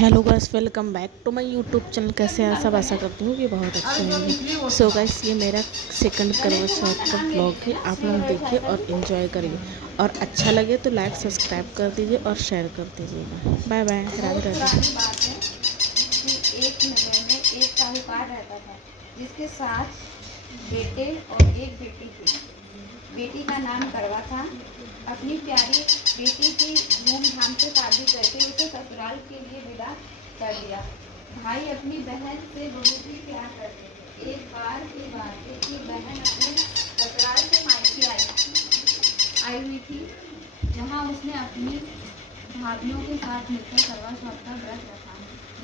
Hello guys, welcome back to my YouTube channel. कैसे हैं सब? आशा करती हूँ कि बहुत अच्छे होंगे। सो गाइस, ये मेरा सेकंड करवा चौथ का ब्लॉग है। आप लोग देखिए और एंजॉय करिए, और अच्छा लगे तो लाइक सब्सक्राइब कर दीजिए और शेयर कर दीजिएगा। Bye bye, Radhe Radhe. एक महल में एक साहूकार रहता था, जिसके 7 बेटे और एक बेटी थी। बेटी का नाम करवा था। अपनी प्यारी बेटी की धूमधाम से शादी करके उसे ससुराल के लिए विदा कर दिया। भाई अपनी बहन से बहुत ही प्यार करते थे। एक बार की बात है कि बहन अपने ससुराल से मायके आई हुई थी, जहाँ उसने अपनी भाभियों के साथ मिलकर करवा चौथ का व्रत रखा।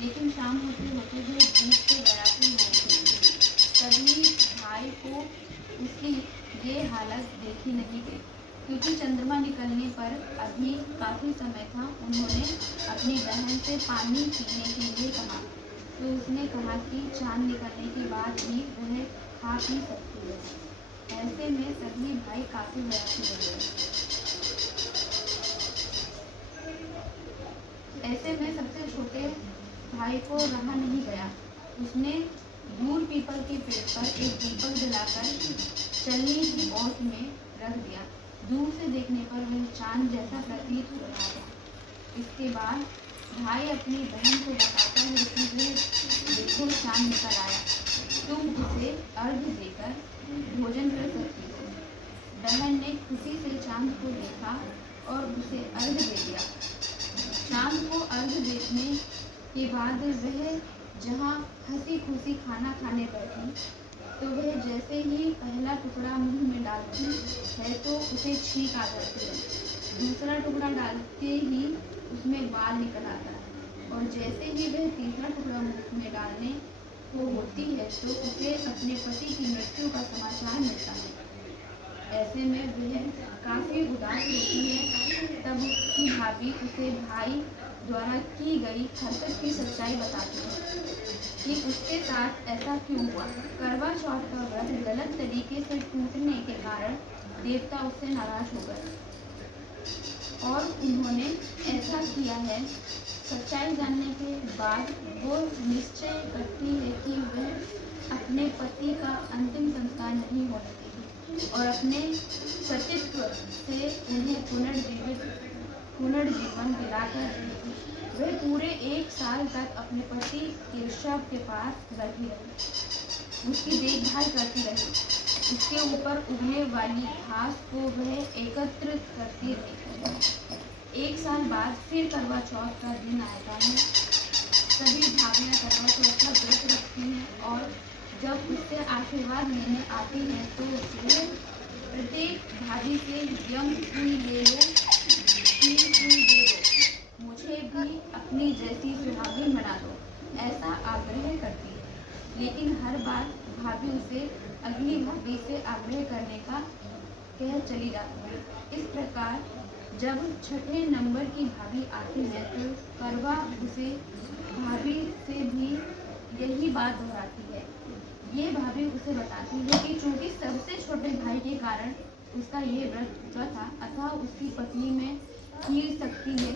लेकिन शाम होते होते वह भूख से व्याकुल हो गई। तभी भाई को उसकी ये हालत देखी नहीं गई, क्योंकि चंद्रमा निकलने पर अभी काफ़ी समय था। उन्होंने अपनी बहन से पानी पीने के लिए कहा, तो उसने कहा कि चांद निकलने के बाद ही वह खा पी सकती है। ऐसे में सभी भाई काफ़ी व्याकुल हो गए। ऐसे में सबसे छोटे भाई को रहा नहीं गया। उसने दूर पीपल के पेड़ पर एक दीपक जलाकर चलनी की ओट में रख दिया। दूर से देखने पर वह चांद जैसा प्रतीत हो रहा था। इसके बाद भाई अपनी बहन को बताता है कि वह देखो, चांद निकल आया, तुम उसे अर्घ देकर भोजन कर सकती हो। बहन ने खुशी से चांद को देखा और उसे अर्घ दे दिया। शाम को अर्घ देने के बाद वह जहाँ हंसी खुशी खाना खाने बैठी, तो वह जैसे ही पहला टुकड़ा मुंह में डालती है तो उसे छींक आ जाती है। दूसरा टुकड़ा डालते ही उसमें बाल निकल आता है, और जैसे ही वह तीसरा टुकड़ा मुंह में डालने को होती है तो उसे अपने पति की मृत्यु का समाचार मिलता है। ऐसे में वह काफ़ी उदास होती है। तब उसकी भाभी उसे भाई द्वारा की गई हरकत की सच्चाई बताती है कि उसके साथ ऐसा क्यों हुआ। करवा चौथ का व्रत गलत तरीके से टूटने के कारण देवता उससे नाराज हो गए और उन्होंने ऐसा किया है। सच्चाई जानने के बाद वो निश्चय करती है कि वह अपने पति का अंतिम संस्कार नहीं होने देगी और अपने सतीत्व से उन्हें पुनर्जीवन दिलाकर रहेगी। वह पूरे 1 साल तक अपने पति के शव के पास बैठी रही, उसकी देखभाल करती रही, उसके ऊपर उगने वाली घास को वह एकत्र करती रही। 1 साल बाद फिर करवा चौथ का दिन आता है। सभी भाभियाँ करवा चौथ का व्रत रखती हैं और जब उससे आशीर्वाद लेने आती हैं तो वह प्रत्येक भाभी से यम सुई ले लो, खीर सुई दे दो, मुझे भी अपनी जैसी सुहागिन बना दो, ऐसा आग्रह करती है। लेकिन हर बार भाभी उसे अगली भाभी से आग्रह करने का कह चली जाती है। इस प्रकार जब छठे नंबर की भाभी आती है तो करवा उसे भाभी से भी यही बात दोहराती है। ये भाभी उसे बताती है कि चूंकि सबसे छोटे भाई के कारण उसका ये व्रत था, अतः उसकी पत्नी में ही सकती है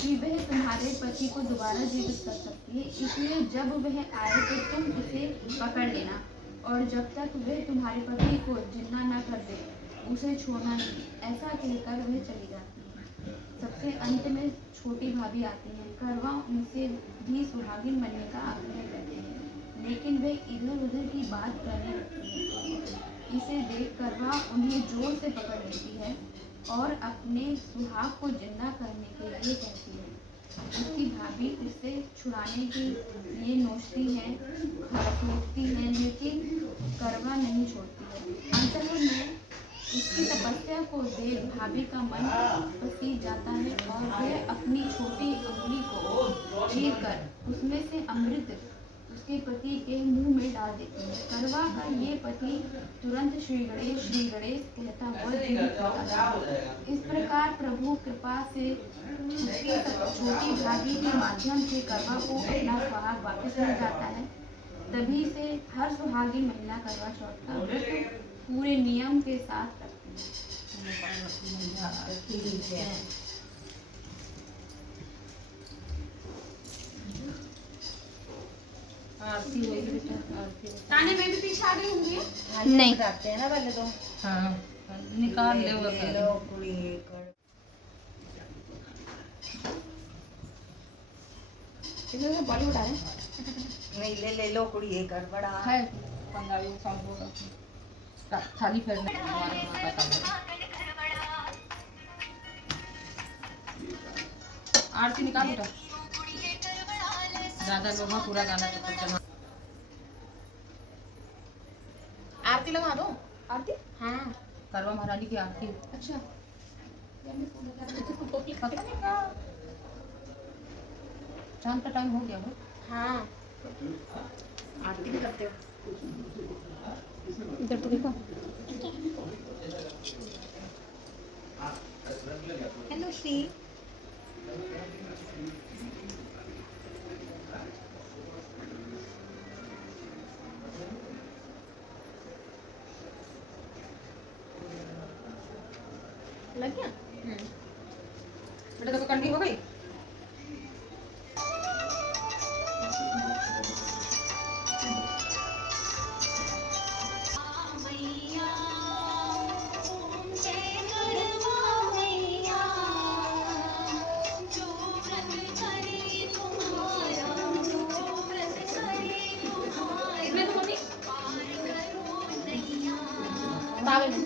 कि वह तुम्हारे पति को दोबारा जीवित कर सकती है। इसलिए जब वह आए तो तुम उसे पकड़ लेना, और जब तक वह तुम्हारे पति को जिंदा न कर दे उसे छोड़ना नहीं। ऐसा कहकर वह चली जाती है। सबसे अंत में छोटी भाभी आती है। करवा उनसे भी सुहागिन बनने का आग्रह करते हैं, लेकिन वे इधर उधर की बात करने लगती है। इसे देख करवा उन्हें जोर से पकड़ लेती है और अपने सुहाग को जिंदा करने के लिए कहती है। उसकी भाभी उससे छुड़ाने के लिए नोचती है, खरोंचती है, लेकिन करवा नहीं छोड़ती है। अंत में उसकी तपस्या को देख भाभी का मन पसीज जाता है और वह अपनी छोटी अंगुली को चीरकर उसमें से अमृत उसके पति के मुंह में डाल देती है। करवा का ये पति तुरंत श्री गणेश कहता हुआ जीवित होता है। इस प्रकार प्रभु कृपा से उसकी छोटी भाभी के माध्यम से करवा को अपना सुहाग वापस मिल जाता है। तभी से हर सुहागिन महिला करवा चौथ का व्रत पूरे नियम के साथ करती है। आरती होगी बेटा, आरती होगी। ताने में भी पीछे आ गई होंगी। नहीं। बताते हैं ना पहले तो। हाँ निकाल ले वो ले लो कुड़ी कर। इसमें से बॉलीवुड आ रहा है। नहीं ले लो कुड़ी ये कर बड़ा है पंजाबी सॉन्ग होगा थाली फेरने हमारे वहाँ का काम है। आरती निकाल बेटा, ज्यादा लोग हैं, पूरा गाना तो चलना। आरती लगा दो। आरती? हाँ। करवा महारानी की आरती। अच्छा। पता नहीं क्या शाम का टाइम हो गया वो। हाँ। आरती भी करते हो? इधर तो देखो। हेलो सी। लग गया? बेटा देखो कंडी हो गई। इसमें तो नहीं। तावे में।